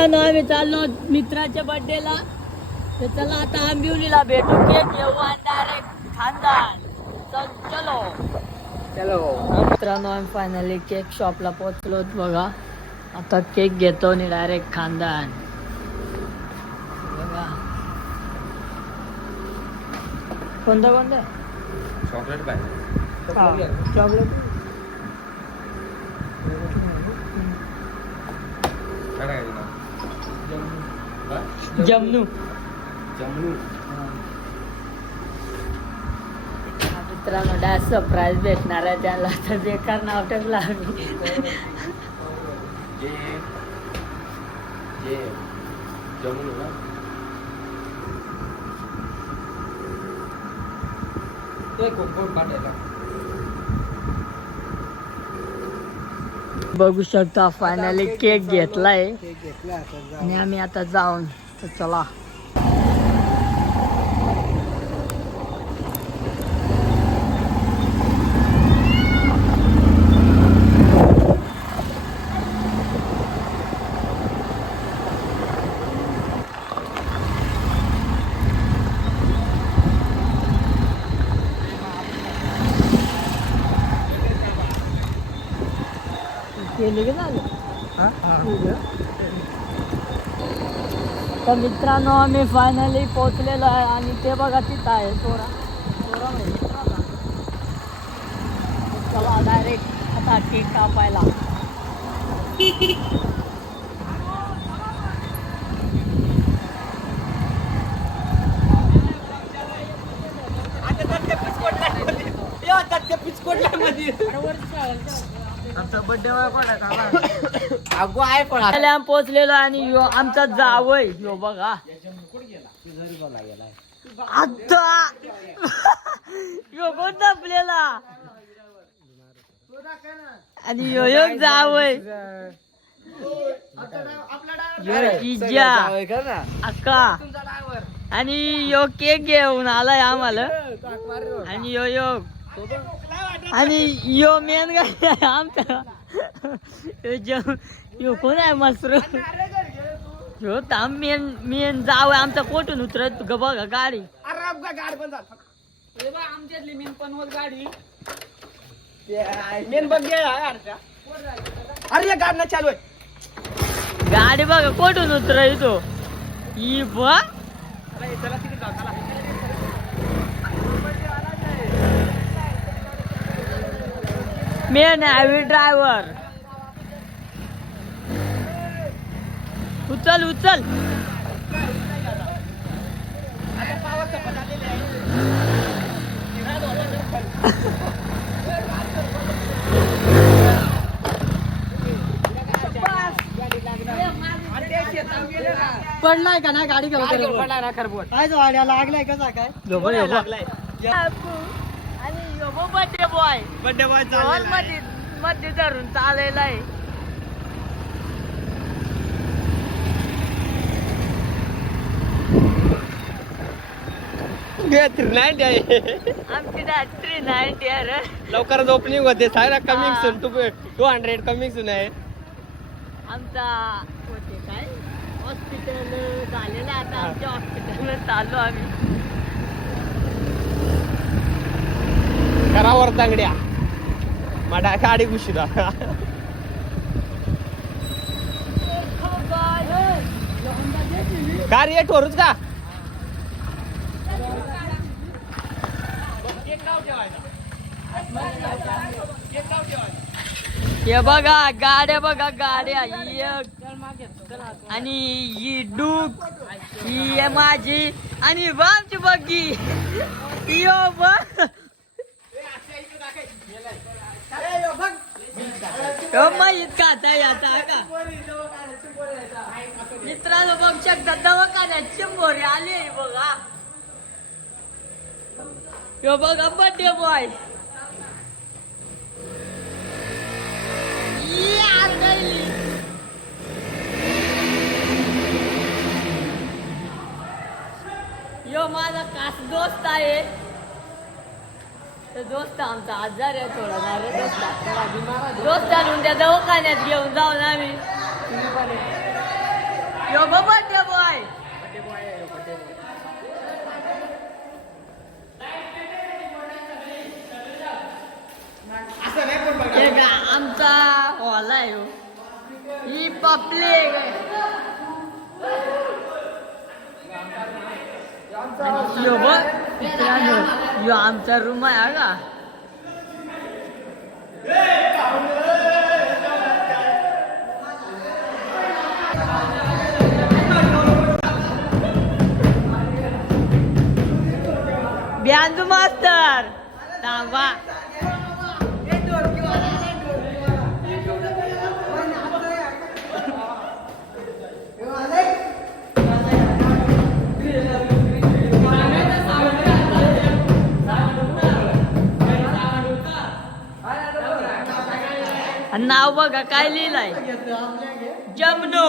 मित्रांनो आम्ही चाललो मित्राच्या बर्थडेला. तर चला आता आंबिवलीला भेटू, केक घेऊ आणि डायरेक्ट खानदान. चलो चलो मित्रांनो, आम्ही फायनली केक शॉपला पोहोचलो बघा. आता केक घेतो आणि डायरेक्ट खानदान बघा. कोणता कोणता चॉकलेट पाहिजे. चॉकलेट जमनू. मित्रांनो डायरेक्ट सरप्राईज भेटणार आहे त्याला. तर बेकार नाव ठेवलं आम्ही. बघू शकता फायनली केक घेतलाय आणि आम्ही आता जाऊन. तर चला तर मित्रांनो आम्ही फायनली पोहोचलेलो आहे आणि ते बघा तिथं आहे चोरा. चला डायरेक्ट आता केक कापायला. आमचा बर्थडे अगो आहे पण आम्ही पोहोचलेलो आणि यो आमचा जावय यो बघा. आता यो कोण दपलेला आणि यो यो जावय यो इजा अक्का आणि यो केक घेऊन आलाय आम्हाला. आणि यो यो आणि यो मेन काय आमचा यो कोण आहे मसरू. यो ताम मेन मेन जाव आमचा कोठून उतरत ग बघा गाडी. आमच्यातली मेन पण होत गाडी मेन बघ. अरे गाडी चालू आहे. गाडी बघा कोठून उतर तो ही बा. Main highway driver. उचल उचल. पडलाय का ना गाडी पडलाय ना खरबोट काय वाड्या लागलाय कसा काय लागलाय. आणि योबो बर्थडे बॉय हॉल मध्ये मध्ये धरून चालायला आहे. आमची 390 आहे. लवकरच ओपनिंग होते. सायला कमिंग सून 200 कमिंग सून आहे. आमचा होते काय हॉस्पिटल झालेलं. आता आमच्या हॉस्पिटलवर चाललो आम्ही. करावर तांगड्या माडा गाडी घुशीदा. गाडी येत वरूच का. हे बघा गाड्या बघा गाड्या. आणि ही डूक ही आहे माझी आणि आमची बघी यो बघ. माहीत का का मित्रांनो बघू शकता दवाखान्यात चिंबोरी आली बघा. यो बघा बर्थडे बॉय. यो माझा खास दोस्त आहे. तर दोस्त आमचा आजार आहे थोडा. दोस्त आणून त्या दवाखान्यात घेऊन जाऊन आम्ही. यो बर्थडे बॉय आमचा हॉल आहे ह्यो. ही पब्लिक यो बघ मित्रांनो यो आमचा रूम आहे हा का ब्यांदू मास्तर थांबा नाव बघा काय लिहिलंय जमनो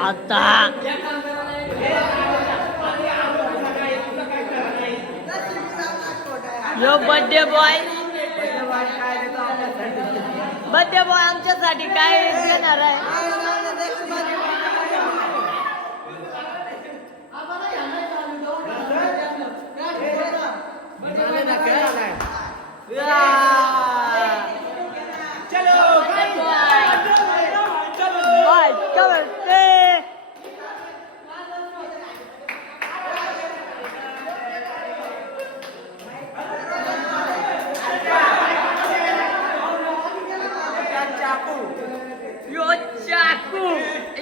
आता यो बर्थडे बॉय आमच्यासाठी काय देणार आहे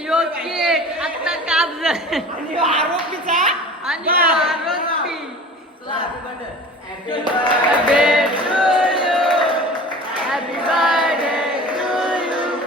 यो केक आता कापलं आणि आरोपी हॅपी बर्थडे टू यू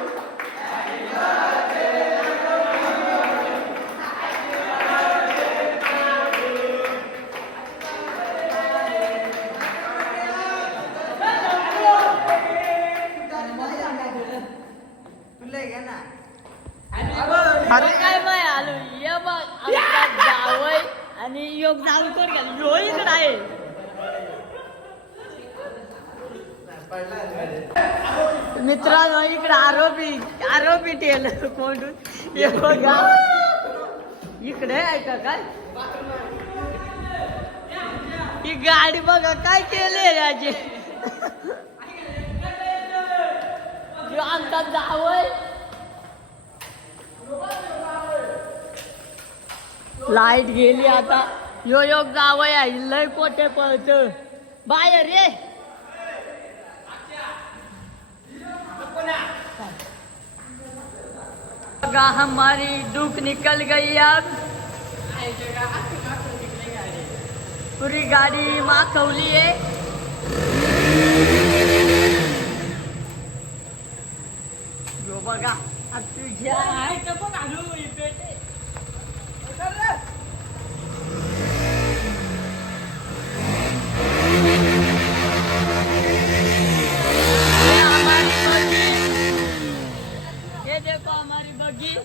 काय माय आलो ये बघ आमचा जावई आणि योग जाऊ कोण गेला ह्यो इकडे आहे मित्रांनो इकडे आरोपी ठेल कोंडून हे बघा इकडे आहे का काय ही गाडी बघा काय केले याची आमचा जावई लाईट गेली आता यो योग जावई आहे लय कोठे पळत बाहेर रे बघा हमारी दुख निकल गई अब पूरी गाड़ी माखवली है यो बघा तुझ्या आहे तर बघ आलो इथे ये देखो हमारी बग्गी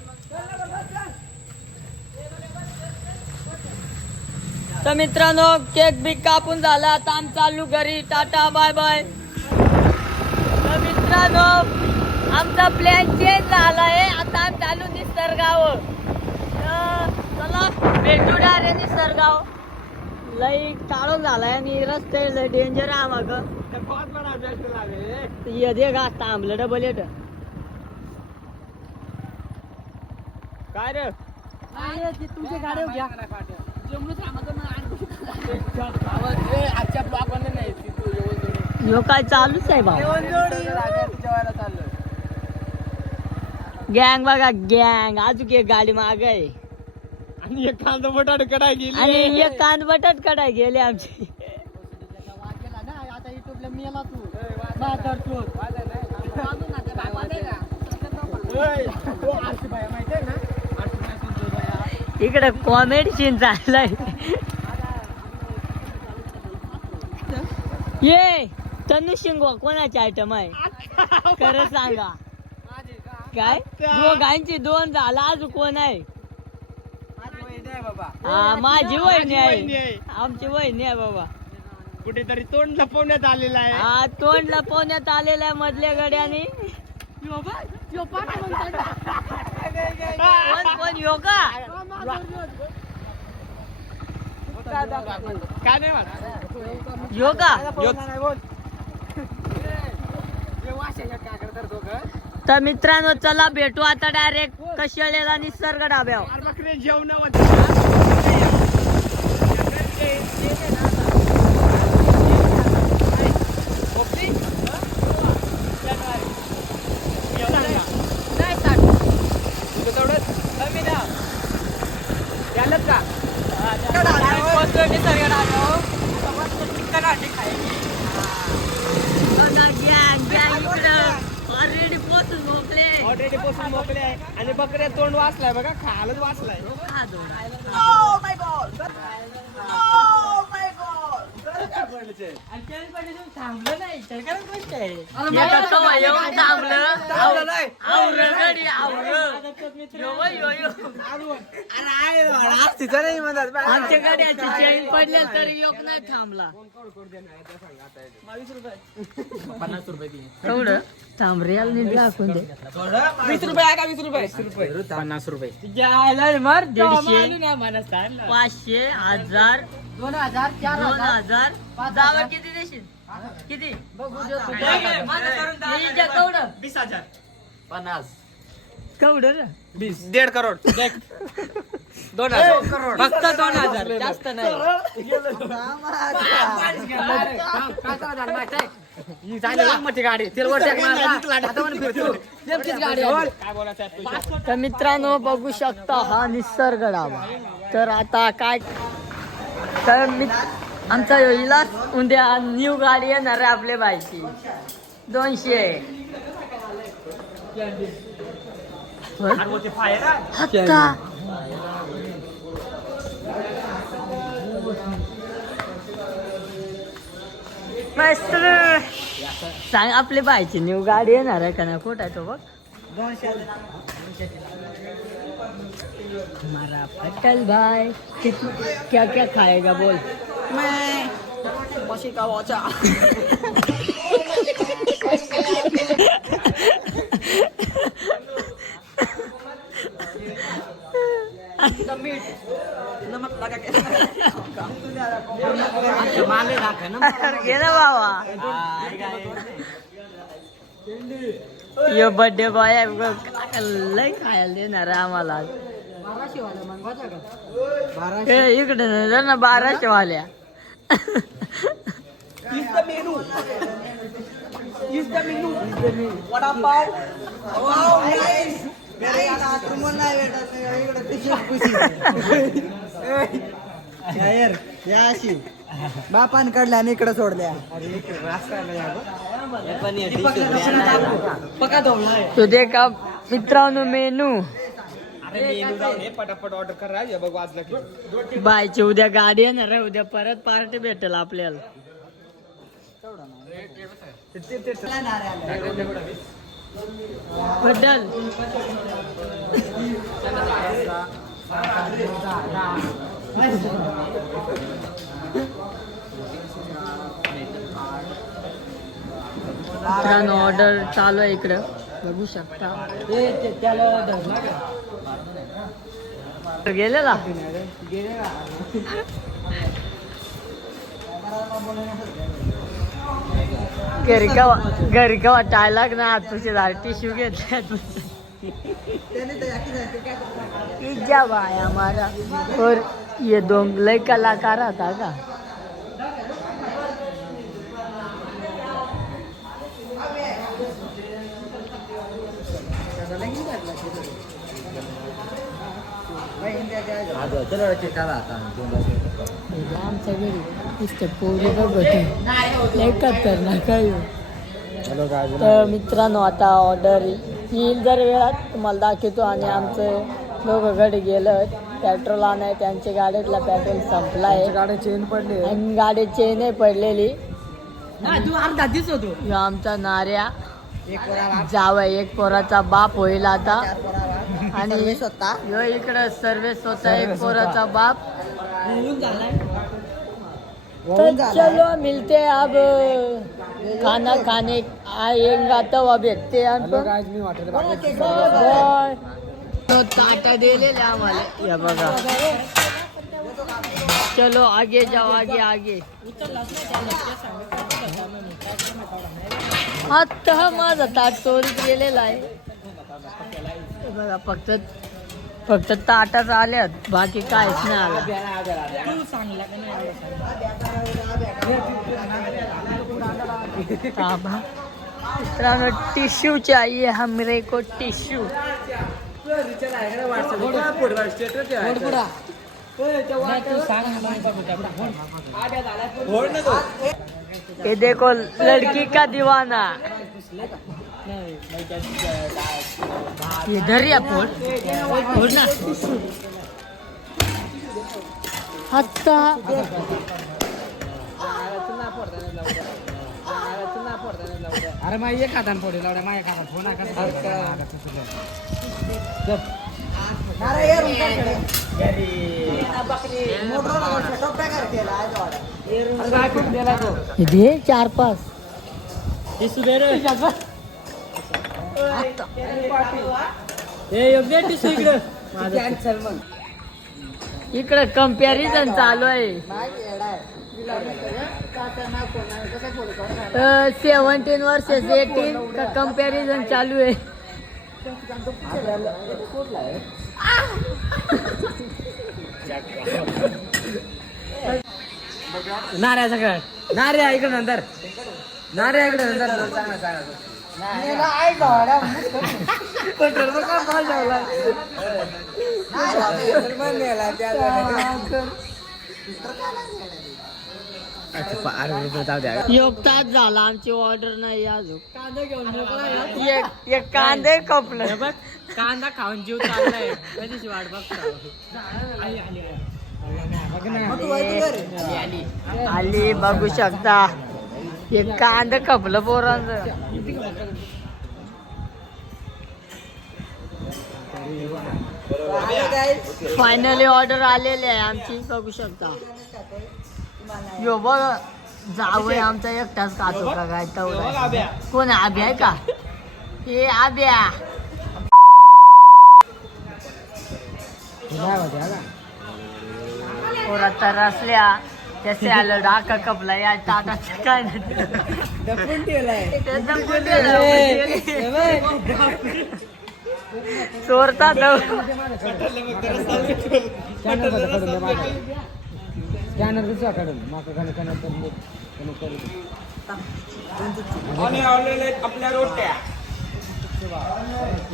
तर मित्रांनो केक बी कापून झाला आता आम चालू घरी टाटा बाय बाय तर मित्रांनो आमचा प्लॅन चेंज झालाय आता आम चालू निसर्गावर चला भेटू रे निसर्गाव लई काळो झालाय आणि रस्ते लय डेंजर आहे मग ये दे घास थांबलं डबल येत काय रे तुमच्या गाड्या घ्या काय चालूच आहे बाबा गँग बघा गँग अजून एक गाडी माग आहे आणि एक कांदा बटाट कडाय गेली आणि एक कांद बटाट कडाय गेले आमची इकडे कॉमेडी सीन चाललाय ये तनु शिंगवा कोणाची आयटम आहे खरं सांगा काय दोघांची दोन झाला अजून कोण आहे बाबा हा माझी वहिनी वहिनी आहे. आहे. आमची वहिनी आहे बाबा. कुठेतरी तोंड लपवण्यात आलेलं आहे. हा तोंड लपवण्यात आलेल्या आहे मधल्या गड्याने. कोण योगा काय नाही म्हणत. योगा. तर मित्रांनो चला भेटू आता डायरेक्ट कशाळेला निसर्ग डाब्यावर. बकरे जेवण ऑलरेडी पोसून मोकळे आहे आणि बकऱ्या तोंड वाचलाय बघा खायलाच वाचलाय. आमच्या गाड्याची चैन पडल्या तरी योग नाही थांबला. 50 रुपये तेवढं थांब रे याला नीट दाखवून दे. 20 रुपये आहे का 20 रुपये 50 रुपये मार 150 500 1000 2000 4000 जावर किती देशील किती केवढं 20,000 केवढं रे 1.5 करोड 2,000 फक्त 2,000 जास्त नाही गाडी तर मित्रांनो बघू शकता हा निसर्ग डाबा. तर आता काय तर आमचा योजना उद्या न्यू गाडी येणार आहे आपल्या बाईची 200 हत्ता. मस्त सांग आपल्या बाईची न्यू गाडी येणार आहे का ना कुठं आहे तो बघ. हमारा पटेल भाई क्या क्या खाएगा बोल. मशी का वाचा नमक लगा के माले राखे ना घे ना बाबा. यो बर्थडे बॉय लय खायला देणार आहे आम्हाला. इकडे ना 1200 वाल्या. वडापाव बापान काढल्या आणि इकडे सोडल्या तू दे का मित्रांनो मेनू पटापट ऑर्डर करा बघ वाजला की. बायची उद्या गाडी येणार आहे. उद्या परत पार्टी भेटेल आपल्याला. बदल मित्रांनो ऑर्डर चालू आहे इकडं बघू शकता. गेलेला घरी का वाटायला ना तुझे टिश्यू घेतले पिज्जा भाई हमारा. और ये दोंगले कलाकार आता का आमच्या घरी नुसतं पोरी बघत कर ना काय. तर मित्रांनो आता ऑर्डर येईल जर वेळात तुम्हाला दाखवतो. आणि आमचं दोघं घरी गेलं पेट्रोल आणाय त्यांच्या गाडीतला पेट्रोल संपला आहे. गाडी चेन पडली आणि गाडी चेन पडलेली. तू अर्धा दिस होतो ह्यो आमचा नार्या जावं एक पोराचा बाप होईल आता. आणि ह्यो इकडं सर्वेश होता एक पोराचा बाप. तो चलो मिलते अब खाना खाने आएगा तो अब भेटते बाय. तो ताटा दिलेले आम्हाला या बघा. चलो आगे जाओ आगे आगे. आता माझा ताट चोरीत गेलेला आहे. हे बघा फक्त ताटाच आल्यात बाकी काहीच नाही आलं. टिश्यू चाहिए हमरे को टिश्यू. ये देखो लड़की का दीवाना. इधर या फोड़ ना आता. अरे माय एक हातान फोडे लावड्या माझ्या हातात फोन दे 4-5 इकडे कंपॅरिझन चालू आहे. 17 वर्सेस 18 का कंपॅरिझन चालू आहे. नाऱ्याचा काय नाऱ्या इकडे नंतर नाऱ्या इकडे नंतर योग तास झाला आमची ऑर्डर नाही अजून. एक कांदे कपलं बघ कांदा खाऊन जीव चाललाय कधीची वाट बघता. आली बघू शकता. एक कांदे कपलं पोरांचं. फायनली ऑर्डर आलेली आहे आमची बघू शकता. यो बघ जावं आमचा एकटाच खातो का काय तेवढा. कोण आब्या आहे का हे आब्या. पोरा तर असल्या त्या सॅलड आका कपला या ताटाचं काय नाही. चोरता आपल्या रोट्या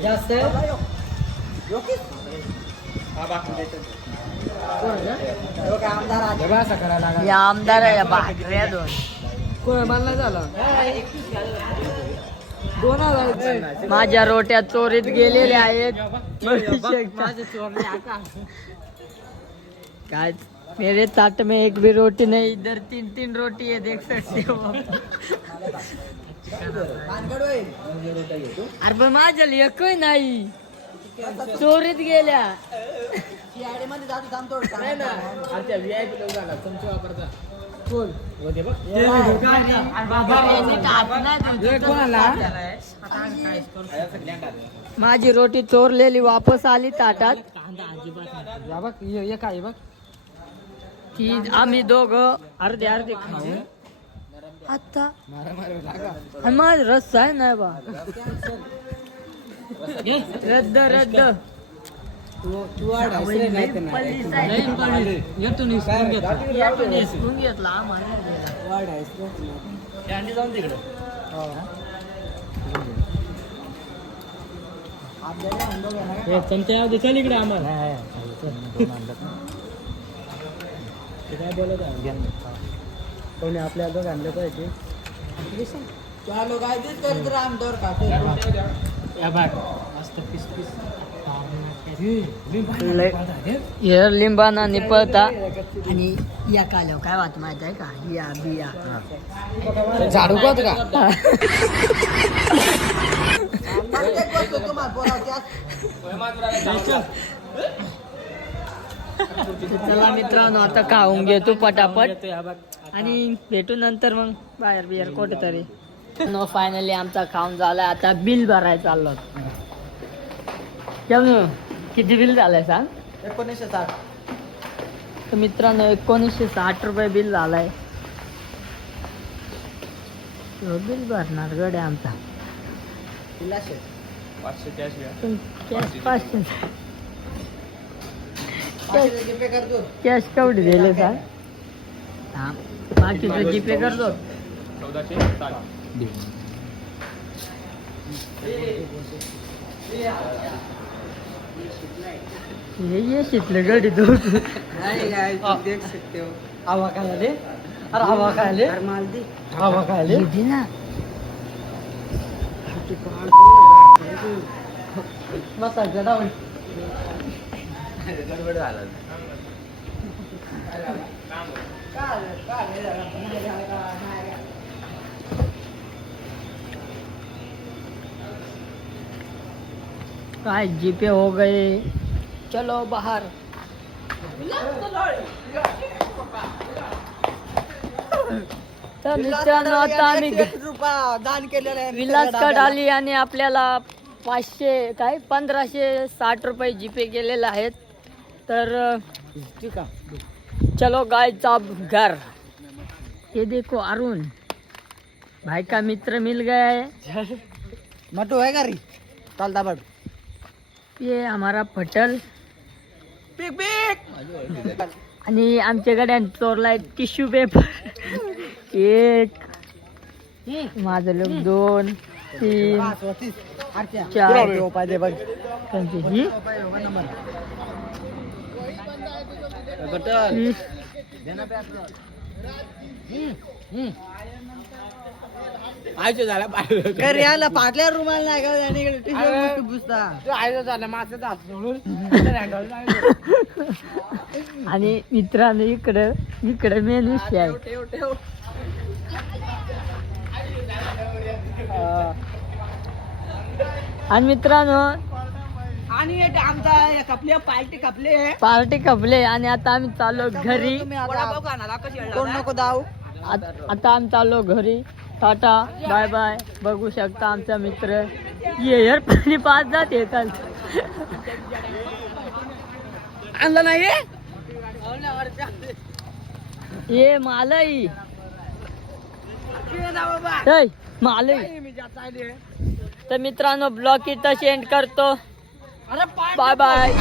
जास्त या आमदार आहे भाकऱ्या 2 कोण झाला माझ्या रोट्या चोरीत गेलेल्या आहेत. काय मेरे ताट में एक भी रोटी नहीं. इधर 3 रोटी है देख सकते हो. अरे पण माझ्या एकही नाही चोरीत गेल्या. माझी रोटी चोरलेली वापस आली ताटात. की आम्ही दोघं अर्धे अर्धे खाऊ आता. माझ रस्सा आहे नाही बा. रद्द रद्द. घेतला आम्हाला जाऊन तिकडं चल इकडे आम्हाला काय बोलत कोणी आपल्या दोघ आणलं पाहिजे. हे लिंबाना निपळता आणि या काल्यावर काय वाट माहित आहे का. या बिया झाडू का चला मित्रांनो आता खाऊन घेतो पटापट आणि भेटू नंतर मग बाहेर बियर कुठेतरी. नो फायनली आमचा खाऊन झालाय. आता बिल भरायला चाललो. केवढं किती बिल झालंय सांग? 1960. तर मित्रांनो 1960 रुपये बिल झालाय. बिल भरणार गड्या आमचा. 500 कॅश घ्या. कॅश 500 जीपे करतो. कॅश केवढी दिले सांग? हा बाकीचं जीपे करतो. 1460. ये शिकले गडी तू. नहीं गाइस देख सकते हो. हवा खायला दे. अरे हवा खायला दे. माल दी. हवा खायला दे ना. बसायचं डाऊन. गडबड झाला. काय जीपे हो गए. चलो बाहर. तर मित्रांनो आता आम्ही रुपया दान केलेलं आहे. विलासकडे आली आणि आपल्याला 1560 रुपये जीपे केलेले आहेत. तर ठीक आहे. चलो गाइस अब घर. ये देखो अरुण भाई का मित्र मिल गया है. मटू है घरी. चालता बट. ये हमारा पटल पिक पिक. आणि आमच्याकडे चोरलाय टिश्यू पेपर. एक माझं लोक 2 3 4 उपाय दे बघ. कोणती ही? वीस. घरी आला पाटल्या रुमाल नाही का आणि पुसता. आणि मित्रांनो इकडे मेन विषय आहे. आणि मित्रांनो आणि आमचा कपले पार्टी कपले आणि आता आम्ही चाललो घरी. कोण नको दाव. आता आम्ही चाललो घरी. Tata bye bye. बघू शकता आमचा मित्र ये पाणी पाच जात येतात. आणलं नाही ये मालई मालई. तर मित्रांनो ब्लॉग इथं एंड करतो. Bye bye.